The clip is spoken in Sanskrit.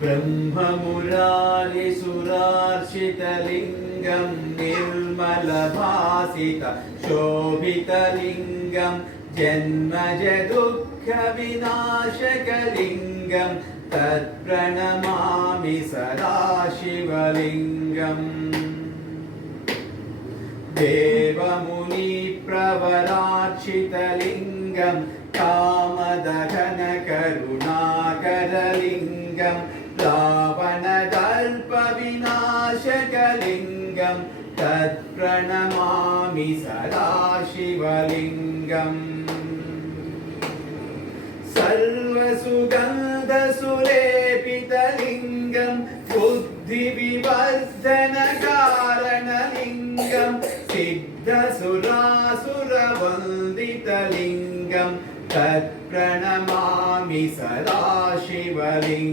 ब्रह्ममुरारिसुरार्चितलिङ्गं निर्मलभासित शोभितलिङ्गं जन्मज दुःखविनाशकलिङ्गं तत्प्रणमामि सदाशिवलिङ्गम् देवमुनिप्रवरार्चितलिङ्गं कामदहनकरुणाकरलिङ्गं रावणदर्पविनाशकलिङ्गं तत्प्रणमामि सदाशिवलिङ्गम् सर्वसुगन्धसुलेपितलिङ्गं बुद्धिविवर्धनकारणलिङ्गं सिद्धसुरासुरवन्दितलिङ्गं तत्प्रणमामि सदाशिवलिङ्गम्